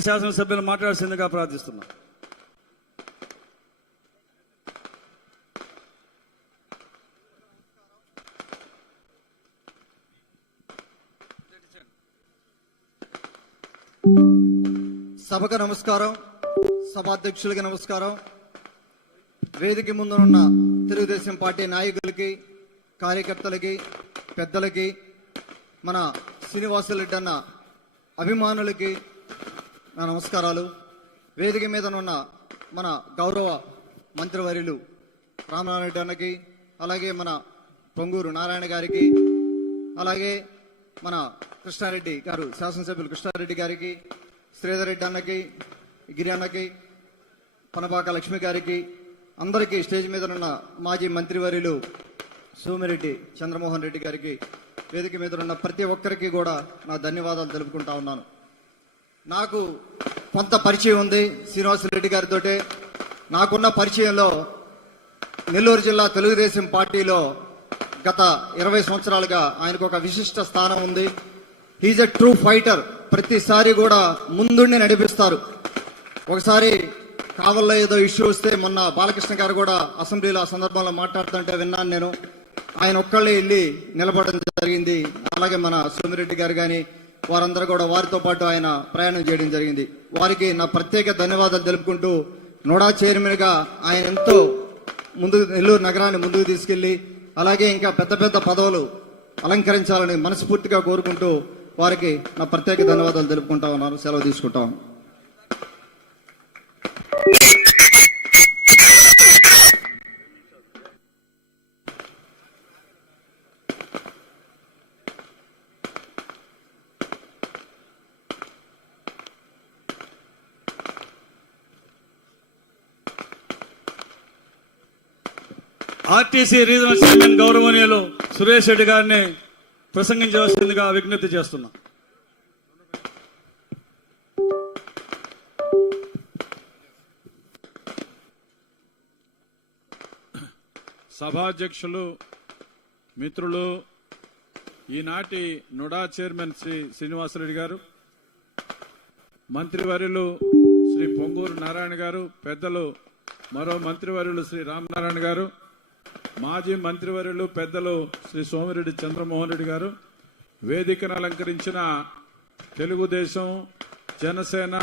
శాసనసభ్యులు మాట్లాడాల్సిందిగా ప్రార్థిస్తున్నా. సభకు నమస్కారం సభాధ్యక్షులకి నమస్కారం. వేదిక ముందున్న తెలుగుదేశం పార్టీ నాయకులకి కార్యకర్తలకి పెద్దలకి మన శ్రీనివాసరెడ్డి అన్న అభిమానులకి నా నమస్కారాలు. వేదిక మీద ఉన్న మన గౌరవ మంత్రివర్యులు రామనారాయణ అన్నకి అలాగే మన పొంగూరు నారాయణ గారికి అలాగే మన కృష్ణారెడ్డి గారు శాసనసభ్యులు కృష్ణారెడ్డి గారికి శ్రీధర్ రెడ్డి అన్నకి గిరి అన్నకి పనబాక లక్ష్మి గారికి అందరికీ స్టేజ్ మీద ఉన్న మాజీ మంత్రివర్యులు సోమిరెడ్డి చంద్రమోహన్ రెడ్డి గారికి వేదిక మీద ఉన్న ప్రతి ఒక్కరికి కూడా నా ధన్యవాదాలు తెలుపుకుంటా ఉన్నాను. నాకు కొంత పరిచయం ఉంది శ్రీనివాసరెడ్డి గారితో నాకున్న పరిచయంలో నెల్లూరు జిల్లా తెలుగుదేశం పార్టీలో గత ఇరవై సంవత్సరాలుగా ఆయనకు ఒక విశిష్ట స్థానం ఉంది. He's a true fighter. ప్రతిసారి కూడా ముందుండి నడిపిస్తారు. ఒకసారి కావల్లో ఏదో ఇష్యూ వస్తే మొన్న బాలకృష్ణ గారు కూడా అసెంబ్లీలో ఆ సందర్భంలో మాట్లాడుతుంటే విన్నాను నేను. ఆయన ఒక్కళ్ళే వెళ్ళి నిలబడడం జరిగింది. అలాగే మన సోమిరెడ్డి గారు కానీ వారందరూ కూడా వారితో పాటు ఆయన ప్రయాణం చేయడం జరిగింది. వారికి నా ప్రత్యేక ధన్యవాదాలు తెలుపుకుంటూ నోడా చైర్మన్గా ఆయన ఎంతో ముందుకు నెల్లూరు నగరాన్ని ముందుకు తీసుకెళ్ళి అలాగే ఇంకా పెద్ద పెద్ద పదవులు అలంకరించాలని మనస్ఫూర్తిగా కోరుకుంటూ వారికి నా ప్రత్యేక ధన్యవాదాలు తెలుపుకుంటా ఉన్నాను సెలవు తీసుకుంటాను ఆర్టీసీ రీజనల్ చైర్మన్ గౌరవనీయులు సురేష్ రెడ్డి గారిని ప్రసంగించవలసిందిగా విజ్ఞప్తి చేస్తున్నా. సభాధ్యక్షులు మిత్రులు ఈనాటి నుడా చైర్మన్ శ్రీ శ్రీనివాసరెడ్డి గారు మంత్రివర్యులు శ్రీ పొంగూరు నారాయణ గారు పెద్దలు మరో మంత్రివర్యులు శ్రీ రామనారాయణ గారు మాజీ మంత్రివర్యులు పెద్దలు శ్రీ సోమిరెడ్డి చంద్రమోహన్ రెడ్డి గారు వేదికను అలంకరించిన తెలుగుదేశం జనసేన